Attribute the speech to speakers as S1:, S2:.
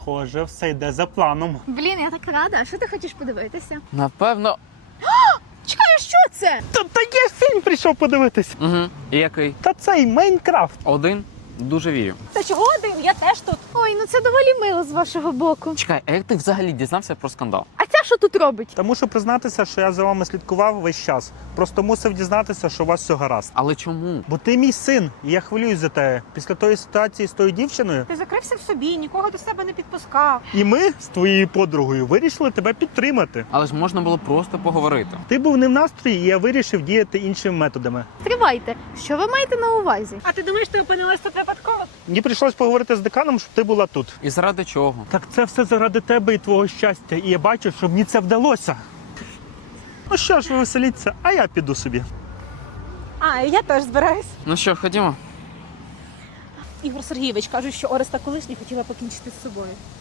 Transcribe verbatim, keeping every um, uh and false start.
S1: Схоже, все йде за планом.
S2: Блін, я так рада. А що ти хочеш подивитися?
S3: Напевно.
S2: Чекай, а що це?
S1: Та, та я фільм прийшов подивитись.
S3: Угу. І який?
S1: Та цей Майнкрафт.
S3: Один? Дуже вірю.
S2: Та чого один? Я теж тут. Ой, ну це доволі мило з вашого боку.
S3: Чекай, а як ти взагалі дізнався про скандал?
S2: А ця що тут робить?
S1: Та мушу признатися, що я за вами слідкував весь час. Просто мусив дізнатися, що у вас все гаразд.
S3: Але чому?
S1: Бо ти мій син, і я хвилююсь за тебе. Після тої ситуації з тою дівчиною.
S4: Ти закрився в собі, нікого до себе не підпускав.
S1: І ми з твоєю подругою вирішили тебе підтримати.
S3: Але ж можна було просто поговорити.
S1: Ти був не в настрої, і я вирішив діяти іншими методами.
S2: Тривайте, що ви маєте на увазі?
S4: А ти думаєш, ти опинилась тут випадково?
S1: Мені прийшлось поговорити з деканом, щоб ти була тут.
S3: І заради чого?
S1: Так це все заради тебе і твого щастя. І я бачу, що мені це вдалося. Ну що ж, ви веселіться, а я піду собі.
S4: А, і я теж збираюсь.
S3: Ну що, ходімо?
S4: Ігор Сергійович, кажуть, що Ореста колишня хотіла покінчити з собою.